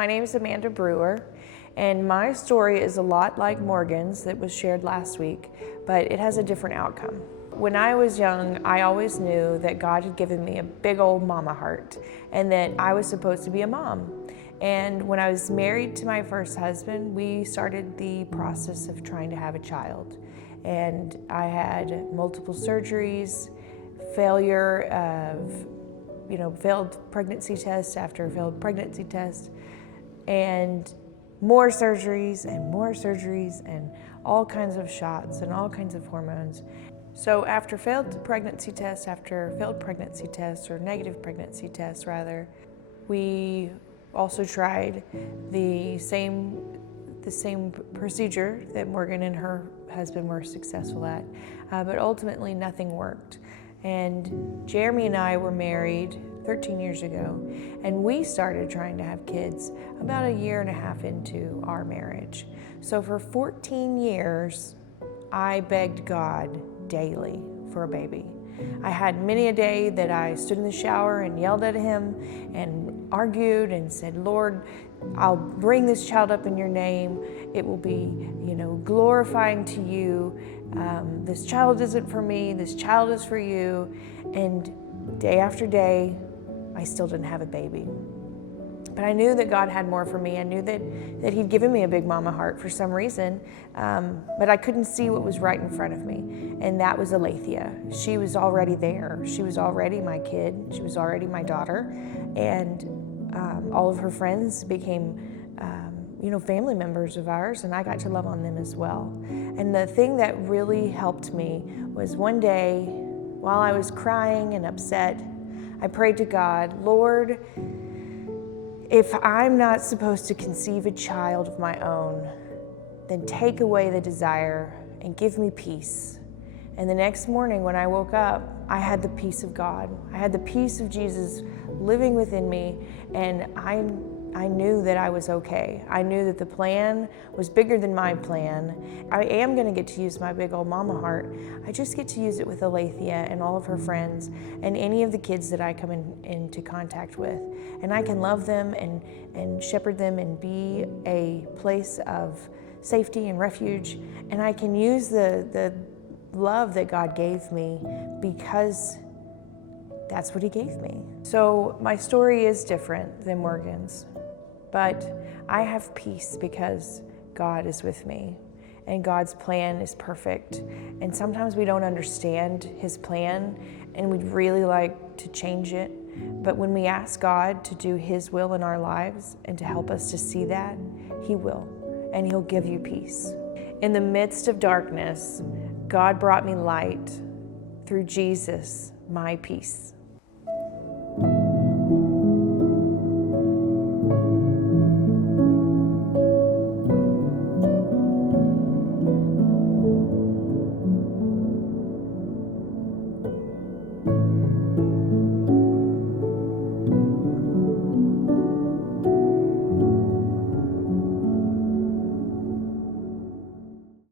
My name is Amanda Brewer, and my story is a lot like Morgan's that was shared last week, but it has a different outcome. When I was young, I always knew that God had given me a big old mama heart and that I was supposed to be a mom. And when I was married to my first husband, we started the process of trying to have a child. And I had multiple surgeries, failure of failed pregnancy test after failed pregnancy test, and more surgeries and all kinds of shots and all kinds of hormones. So after failed pregnancy tests, or negative pregnancy tests rather, we also tried the same procedure that Morgan and her husband were successful at, but ultimately nothing worked. And Jeremy and I were married 13 years ago, and we started trying to have kids about a year and a half into our marriage. So for 14 years, I begged God daily for a baby. I had many a day that I stood in the shower and yelled at him and argued and said, Lord, I'll bring this child up in your name. It will be, glorifying to you. This child isn't for me, this child is for you. And day after day, I still didn't have a baby. But I knew that God had more for me. I knew that He'd given me a big mama heart for some reason, but I couldn't see what was right in front of me, and that was Alethea. She was already there. She was already my kid. She was already my daughter, and all of her friends became family members of ours, and I got to love on them as well. And the thing that really helped me was one day, while I was crying and upset, I prayed to God, Lord, if I'm not supposed to conceive a child of my own, then take away the desire and give me peace. And the next morning when I woke up, I had the peace of God. I had the peace of Jesus living within me, and I knew that I was okay. I knew that the plan was bigger than my plan. I am gonna get to use my big old mama heart. I just get to use it with Alethea and all of her friends and any of the kids that I come into contact with. And I can love them and shepherd them and be a place of safety and refuge. And I can use the love that God gave me because that's what He gave me. So my story is different than Morgan's, but I have peace because God is with me and God's plan is perfect. And sometimes we don't understand His plan and we'd really like to change it. But when we ask God to do His will in our lives and to help us to see that, He will, and He'll give you peace. In the midst of darkness, God brought me light through Jesus, my peace.